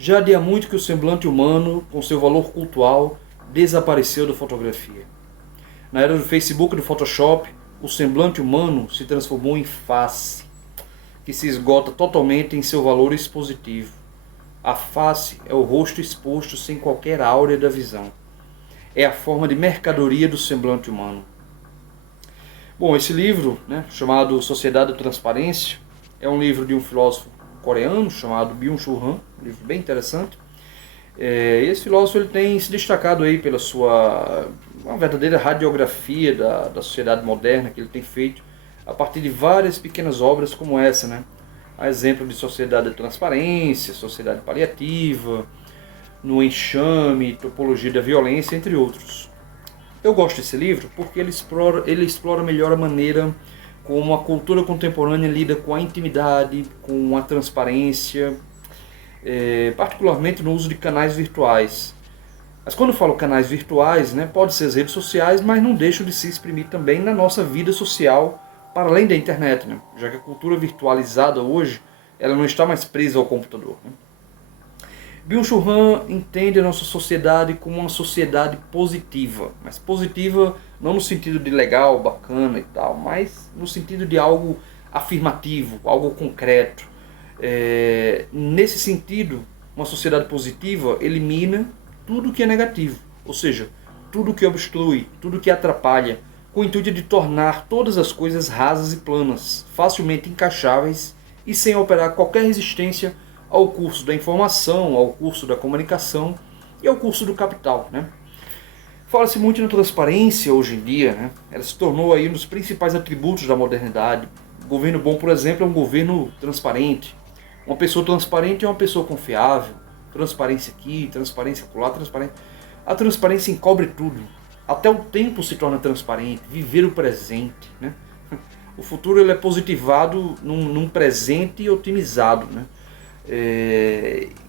Já há muito que o semblante humano, com seu valor cultural, desapareceu da fotografia. Na era do Facebook e do Photoshop, o semblante humano se transformou em face, que se esgota totalmente em seu valor expositivo. A face é o rosto exposto sem qualquer áurea da visão. É a forma de mercadoria do semblante humano. Bom, esse livro, chamado Sociedade da Transparência, é um livro de um filósofo coreano chamado Byung-Chul Han, um livro bem interessante. Esse filósofo ele tem se destacado aí pela sua uma verdadeira radiografia da sociedade moderna que ele tem feito a partir de várias pequenas obras como essa, né? A exemplo de Sociedade da Transparência, Sociedade Paliativa, No Enxame, Topologia da Violência, entre outros. Eu gosto desse livro porque ele explora melhor a maneira como a cultura contemporânea lida com a intimidade, com a transparência, particularmente no uso de canais virtuais. Mas quando eu falo canais virtuais, pode ser as redes sociais, mas não deixam de se exprimir também na nossa vida social, para além da internet, já que a cultura virtualizada hoje ela não está mais presa ao computador. Byung-Chul Han entende a nossa sociedade como uma sociedade positiva, mas positiva não no sentido de legal, bacana e tal, mas no sentido de algo afirmativo, algo concreto. Nesse sentido, uma sociedade positiva elimina tudo que é negativo, ou seja, tudo que obstrui, tudo que atrapalha, com o intuito de tornar todas as coisas rasas e planas, facilmente encaixáveis e sem operar qualquer resistência ao curso da informação, ao curso da comunicação e ao curso do capital. Fala-se muito na transparência hoje em dia, ela se tornou aí um dos principais atributos da modernidade. O governo bom, por exemplo, é um governo transparente. Uma pessoa transparente é uma pessoa confiável. Transparência aqui, transparência acolá, transparência. A transparência encobre tudo. Até o tempo se torna transparente, viver o presente. O futuro ele é positivado num presente otimizado.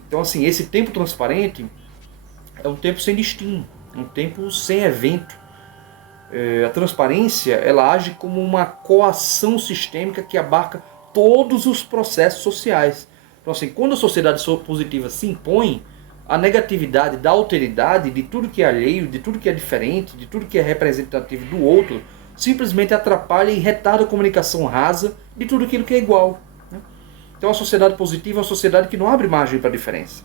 Então, assim, esse tempo transparente é um tempo sem destino, um tempo sem evento. A transparência ela age como uma coação sistêmica que abarca todos os processos sociais. Então, assim, quando a sociedade positiva se impõe, a negatividade da alteridade, de tudo que é alheio, de tudo que é diferente, de tudo que é representativo do outro, simplesmente atrapalha e retarda a comunicação rasa de tudo aquilo que é igual. Então a sociedade positiva é uma sociedade que não abre margem para a diferença.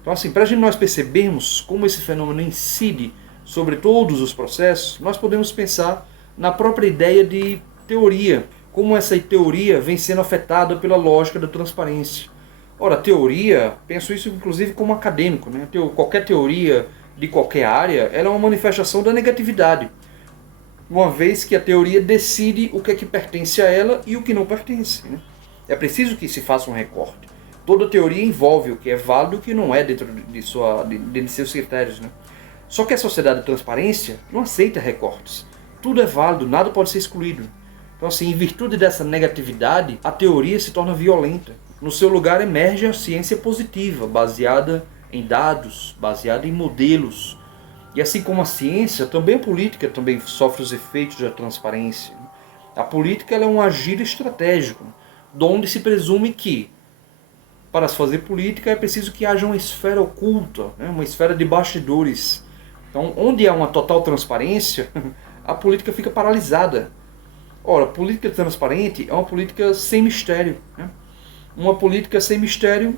Então, assim, para nós percebermos como esse fenômeno incide sobre todos os processos, nós podemos pensar na própria ideia de teoria, como essa teoria vem sendo afetada pela lógica da transparência. Ora, a teoria, penso isso inclusive como acadêmico, qualquer teoria de qualquer área, ela é uma manifestação da negatividade, uma vez que a teoria decide o que é que pertence a ela e o que não pertence. É preciso que se faça um recorte. Toda teoria envolve o que é válido e o que não é dentro de seus critérios. Só que a sociedade de transparência não aceita recortes. Tudo é válido, nada pode ser excluído. Então, assim, em virtude dessa negatividade, a teoria se torna violenta. No seu lugar emerge a ciência positiva, baseada em dados, baseada em modelos. E assim como a ciência, também a política também sofre os efeitos da transparência. A política ela é um agir estratégico, onde se presume que, para se fazer política, é preciso que haja uma esfera oculta, uma esfera de bastidores. Então, onde há uma total transparência, a política fica paralisada. Ora, política transparente é uma política sem mistério. Uma política sem mistério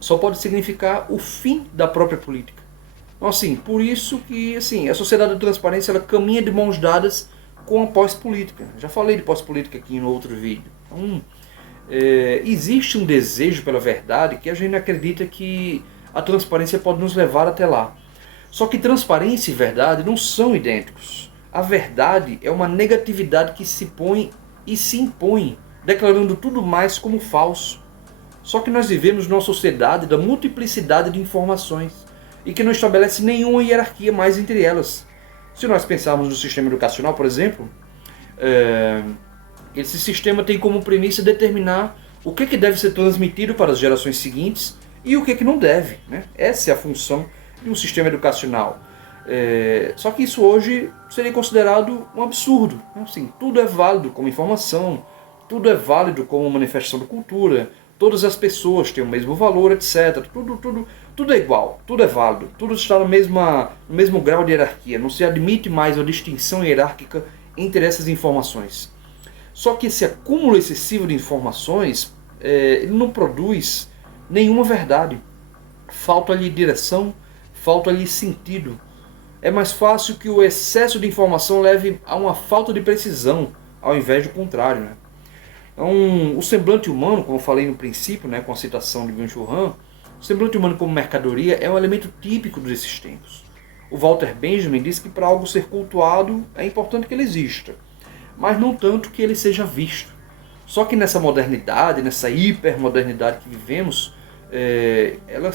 só pode significar o fim da própria política. Então, assim, por isso que assim, a sociedade da transparência ela caminha de mãos dadas com a pós-política. Já falei de pós-política aqui no outro vídeo. Então, existe um desejo pela verdade que a gente acredita que a transparência pode nos levar até lá. Só que transparência e verdade não são idênticos. A verdade é uma negatividade que se põe e se impõe, declarando tudo mais como falso. Só que nós vivemos numa sociedade da multiplicidade de informações e que não estabelece nenhuma hierarquia mais entre elas. Se nós pensarmos no sistema educacional, por exemplo, esse sistema tem como premissa determinar o que deve ser transmitido para as gerações seguintes e o que não deve. Essa é a função de um sistema educacional. Só que isso hoje seria considerado um absurdo. Assim, tudo é válido como informação, tudo é válido como manifestação de cultura, todas as pessoas têm o mesmo valor, etc. Tudo é igual, tudo é válido, tudo está no mesmo grau de hierarquia. Não se admite mais uma distinção hierárquica entre essas informações. Só que esse acúmulo excessivo de informações, ele não produz nenhuma verdade. Falta-lhe direção, falta-lhe sentido. É mais fácil que o excesso de informação leve a uma falta de precisão, ao invés do contrário, né? Então, o semblante humano, como eu falei no princípio, né, com a citação de Byung-Chul Han, o semblante humano como mercadoria é um elemento típico desses tempos. O Walter Benjamin diz que para algo ser cultuado é importante que ele exista, mas não tanto que ele seja visto. Só que nessa modernidade, nessa hipermodernidade que vivemos, ela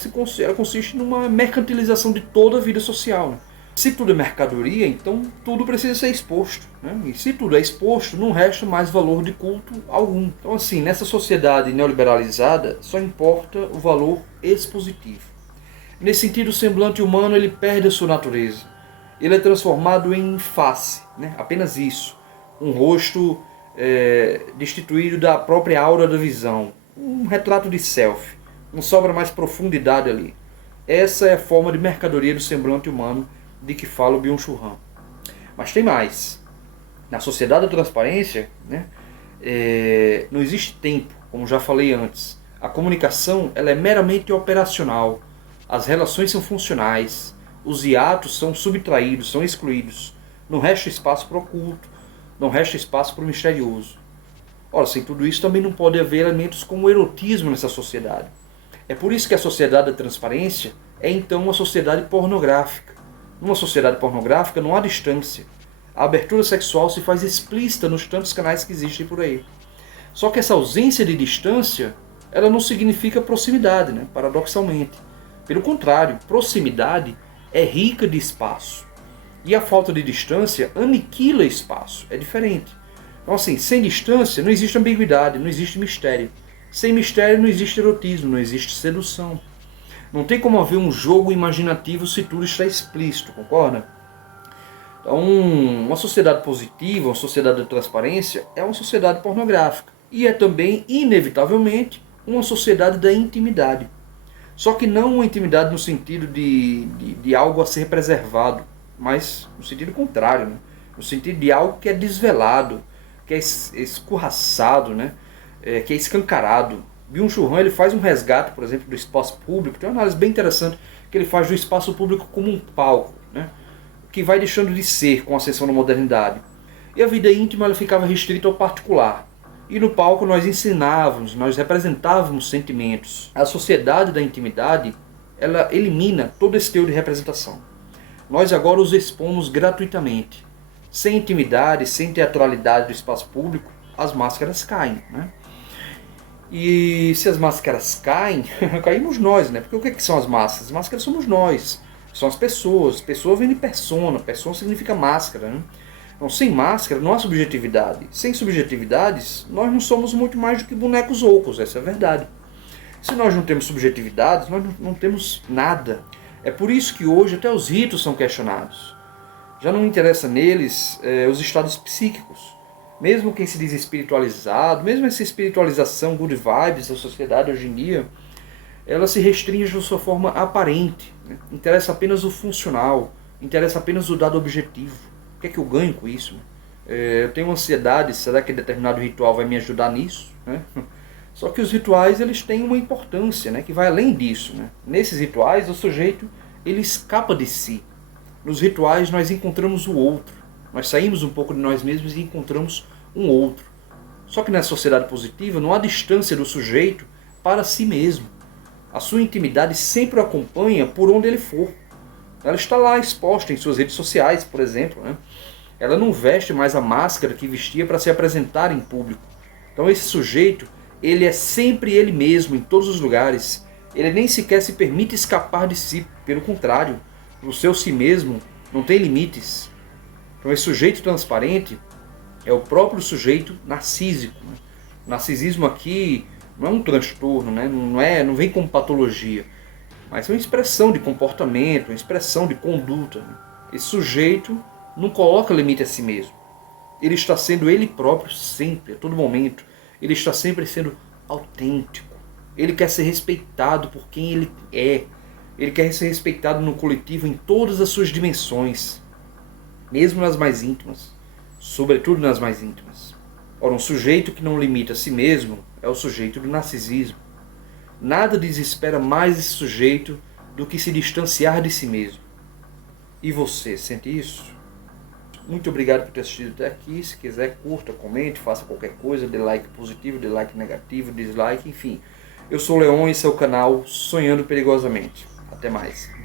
consiste numa mercantilização de toda a vida social, né? Se tudo é mercadoria, então tudo precisa ser exposto, né? E se tudo é exposto, não resta mais valor de culto algum. Então assim, nessa sociedade neoliberalizada, só importa o valor expositivo. Nesse sentido, o semblante humano ele perde a sua natureza. Ele é transformado em face, né? Apenas isso. Um rosto destituído da própria aura da visão. Um retrato de selfie. Não sobra mais profundidade ali. Essa é a forma de mercadoria do semblante humano de que fala o Byung-Chul Han. Mas tem mais. Na sociedade da transparência, né, não existe tempo, como já falei antes. A comunicação ela é meramente operacional. As relações são funcionais. Os hiatos são subtraídos, são excluídos. Não resta espaço para o oculto. Não resta espaço para o misterioso. Ora, sem tudo isso também não pode haver elementos como o erotismo nessa sociedade. É por isso que a sociedade da transparência é então uma sociedade pornográfica. Numa sociedade pornográfica não há distância. A abertura sexual se faz explícita nos tantos canais que existem por aí. Só que essa ausência de distância, ela não significa proximidade, né? Paradoxalmente. Pelo contrário, proximidade é rica de espaço. E a falta de distância aniquila espaço. É diferente. Então assim, sem distância não existe ambiguidade, não existe mistério. Sem mistério não existe erotismo, não existe sedução. Não tem como haver um jogo imaginativo se tudo está explícito, concorda? Então, uma sociedade positiva, uma sociedade de transparência, é uma sociedade pornográfica. E é também, inevitavelmente, uma sociedade da intimidade. Só que não uma intimidade no sentido de algo a ser preservado, mas no sentido contrário, né? No sentido de algo que é desvelado, que é escorraçado, né? Que é escancarado. Byung-Chul Han ele faz um resgate, por exemplo, do espaço público. Tem uma análise bem interessante que ele faz do espaço público como um palco, né? Que vai deixando de ser com a ascensão da modernidade. E a vida íntima ela ficava restrita ao particular. E no palco nós ensinávamos, nós representávamos sentimentos. A sociedade da intimidade ela elimina todo esse teor de representação. Nós agora os expomos gratuitamente. Sem intimidade, sem teatralidade do espaço público, as máscaras caem, né? E se as máscaras caem, caímos nós, né? Porque o que são as máscaras? As máscaras somos nós, são as pessoas. Pessoa vem de persona, persona significa máscara, né? Então, sem máscara não há subjetividade. Sem subjetividades, nós não somos muito mais do que bonecos ocos, essa é a verdade. Se nós não temos subjetividades, nós não temos nada. É por isso que hoje até os ritos são questionados. Já não interessa neles os estados psíquicos. Mesmo quem se diz espiritualizado, mesmo essa espiritualização good vibes da sociedade hoje em dia, ela se restringe à sua forma aparente, né? Interessa apenas o funcional, interessa apenas o dado objetivo. O que é que eu ganho com isso? Eu tenho ansiedade, será que determinado ritual vai me ajudar nisso? Né? Só que os rituais eles têm uma importância, né, que vai além disso, né? Nesses rituais o sujeito ele escapa de si. Nos rituais nós encontramos o outro. Nós saímos um pouco de nós mesmos e encontramos um outro. Só que na sociedade positiva não há distância do sujeito para si mesmo. A sua intimidade sempre o acompanha por onde ele for. Ela está lá exposta em suas redes sociais, por exemplo, né? Ela não veste mais a máscara que vestia para se apresentar em público. Então esse sujeito, ele é sempre ele mesmo em todos os lugares. Ele nem sequer se permite escapar de si. Pelo contrário, o seu si mesmo não tem limites. Então esse sujeito transparente é o próprio sujeito narcísico. Né? O narcisismo aqui não é um transtorno, né? Não vem como patologia, mas é uma expressão de comportamento, uma expressão de conduta. Né? Esse sujeito não coloca limite a si mesmo. Ele está sendo ele próprio sempre, a todo momento. Ele está sempre sendo autêntico. Ele quer ser respeitado por quem ele é. Ele quer ser respeitado no coletivo em todas as suas dimensões, mesmo nas mais íntimas, sobretudo nas mais íntimas. Ora, um sujeito que não limita a si mesmo é o sujeito do narcisismo. Nada desespera mais esse sujeito do que se distanciar de si mesmo. E você, sente isso? Muito obrigado por ter assistido até aqui. Se quiser, curta, comente, faça qualquer coisa, dê like positivo, dê like negativo, dislike, enfim. Eu sou o Leon e esse é o canal Sonhando Perigosamente. Até mais.